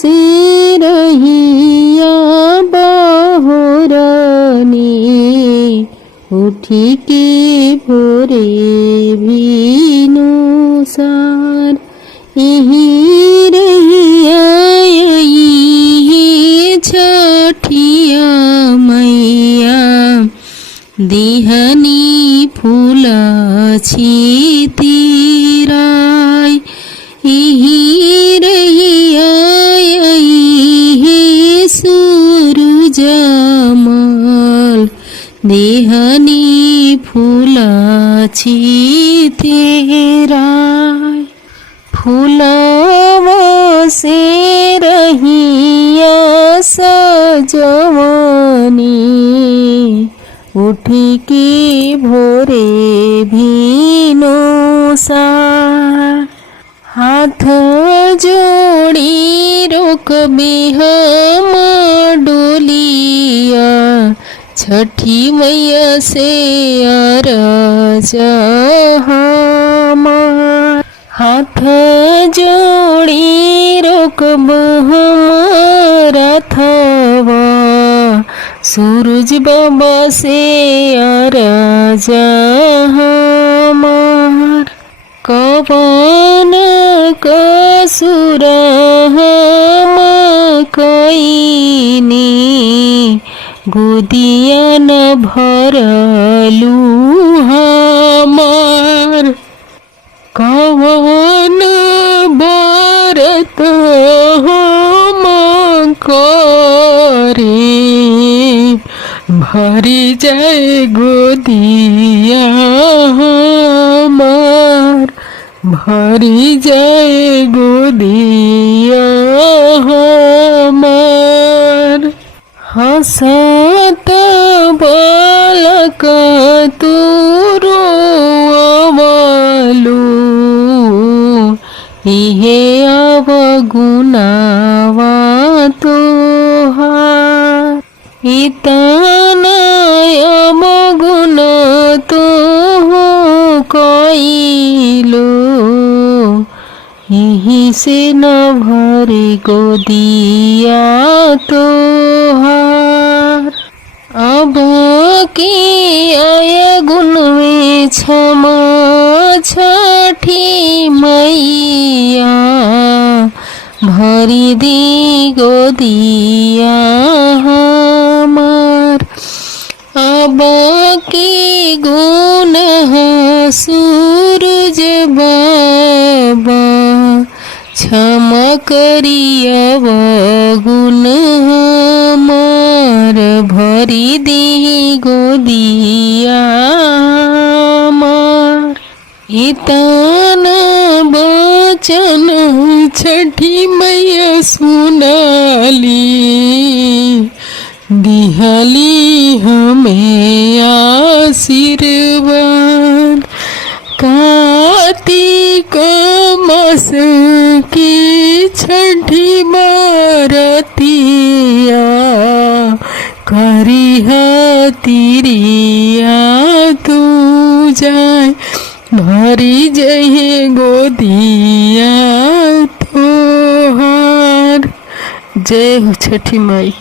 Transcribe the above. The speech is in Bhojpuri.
से रहिया बहोरनी उठी के भोरे भीनु सार यही रहिया छठिया मैया दिहनी फूल छितिराय यही रहिया सूरजमल देहनी फूल छितिराय फूलवा से रहिया सजवनी उठी के भोरे भीनो सार हाथ जोड़ी रोकबे हम डोलिया छठी मैया से अरज हमार हाथ जोड़ी रोकब हम रथवा सूरज बाबा से अरज हमार कवन कसुर हम कईनी गोदिया न भरलू हमार कवन बरत हम करे भरी जाए गोदिया हमार भरी जाए गोदिया हमार हंसत बालक तू रोवलू इहे अवगुनावा तोहार इतना अवगुण तो कइलो यही से न भरे गोदिया तोहार अब की आय गुण में क्षमा छठी मैया भरी दी गोदिया हमार अब की गुण सूरज बाबा क्षमा करियव गुण हमार भरी दी गोदिया हमार इतना बचन छठी मैया सुनाली दिहली हमें आशीर्वाद कार्तिक मास की छठी बरतिया करी तिरिया तू जाए भरी जहे गोदिया तोहार। जय हो छठी माई।